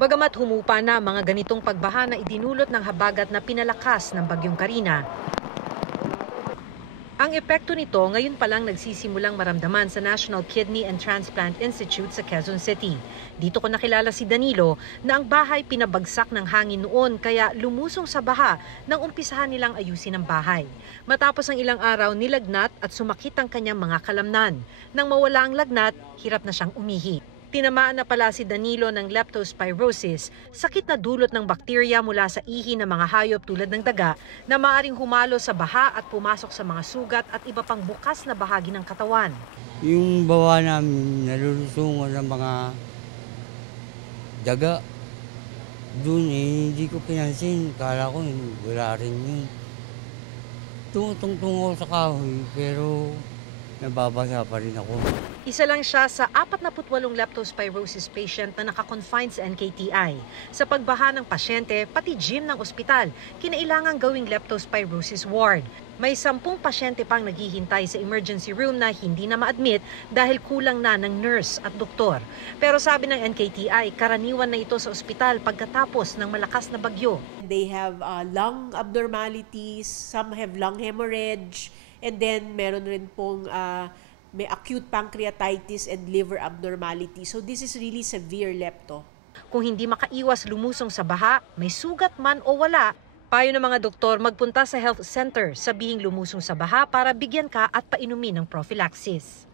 Bagamat humupa na mga ganitong pagbaha na idinulot ng habagat na pinalakas ng Bagyong Karina, ang epekto nito ngayon pa lang nagsisimulang maramdaman sa National Kidney and Transplant Institute sa Quezon City. Dito ko nakilala si Danilo na ang bahay pinabagsak ng hangin noon kaya lumusong sa baha nang umpisahan nilang ayusin ang bahay. Matapos ang ilang araw nilagnat at sumakit ang kanyang mga kalamnan. Nang mawala ang lagnat, hirap na siyang umihi. Tinamaan na pala si Danilo ng leptospirosis, sakit na dulot ng bakterya mula sa ihi ng mga hayop tulad ng daga na maaring humalo sa baha at pumasok sa mga sugat at iba pang bukas na bahagi ng katawan. Yung bawa namin, nalulusungan ng mga daga. Doon hindi ko pinansin. Kala ko wala rin yun. Tungtong ako sa kahoy pero nababasa pa rin ako. Isa lang siya sa 48 leptospirosis patient na nakakonfine sa NKTI. Sa pagbaha ng pasyente, pati gym ng ospital, kinailangang gawing leptospirosis ward. May 10 pasyente pang naghihintay sa emergency room na hindi na ma-admit dahil kulang na ng nurse at doktor. Pero sabi ng NKTI, karaniwan na ito sa ospital pagkatapos ng malakas na bagyo. They have lung abnormalities, some have lung hemorrhage, and then meron rin pong may acute pancreatitis and liver abnormality. So this is really severe lepto. Kung hindi makaiwas lumusong sa baha, may sugat man o wala, payo ng mga doktor magpunta sa health center, sabihing lumusong sa baha para bigyan ka at painumin ng prophylaxis.